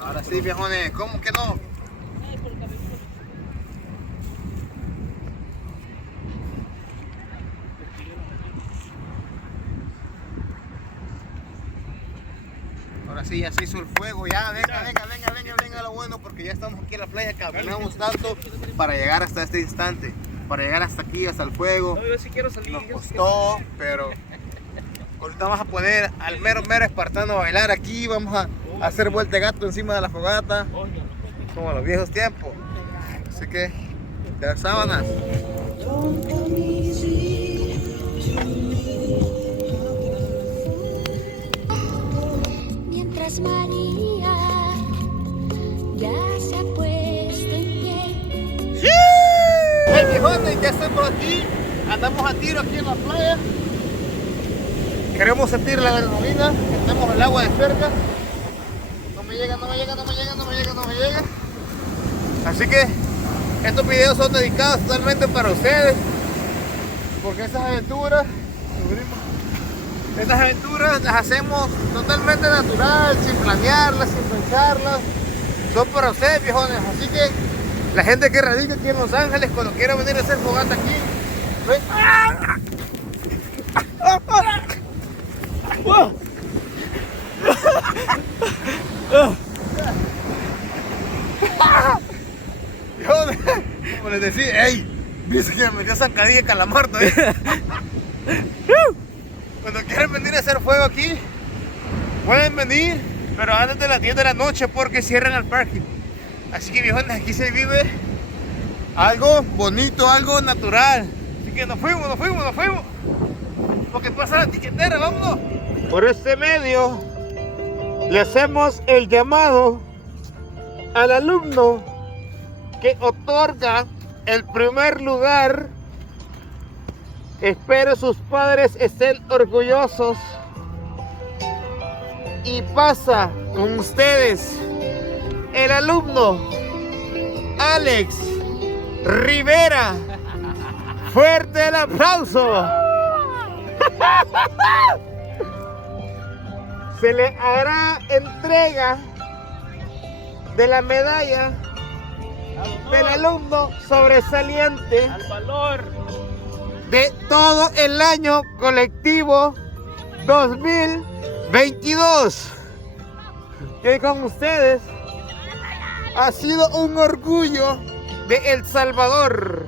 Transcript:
Ahora sí, viejones, ¿cómo que no? Ahora sí, ya se hizo el fuego, ya, venga lo bueno, porque ya estamos aquí en la playa, caminamos tanto para llegar hasta este instante, para llegar hasta aquí, hasta el fuego. No, yo sí quiero salir. Nos costó, pero ahorita vamos a poner al mero espartano a bailar aquí, vamos a hacer vuelta de gato encima de la fogata, como en los viejos tiempos. Así que, de las sábanas. Mientras María ya se ha puesto en pie. Hey viejones, ya estamos aquí, andamos a tiro aquí en la playa. Queremos sentir la adrenalina, tenemos el agua de cerca. No me llega. Así que estos videos son dedicados totalmente para ustedes, porque estas aventuras las hacemos totalmente natural, sin planearlas, sin pensarlas. Son para ustedes, viejones. Así que la gente que radica aquí en Los Ángeles, cuando quiera venir a hacer fogata aquí, ven. Viejones, como les decía, dice que me metió zancadilla de calamar todavía. Cuando quieren venir a hacer fuego aquí, pueden venir, pero antes de las 10 de la noche porque cierran el parking. Así que viejones, aquí se vive algo bonito, algo natural. Así que nos fuimos. Porque pasa la tiquetera, vámonos. Por este medio le hacemos el llamado al alumno que otorga el primer lugar. Espero sus padres estén orgullosos. Y pasa con ustedes el alumno Alex Rivera. Fuerte el aplauso. Se le hará entrega de la medalla del alumno sobresaliente Al valor. de todo el año colectivo 2022. Que con ustedes ha sido un orgullo de El Salvador.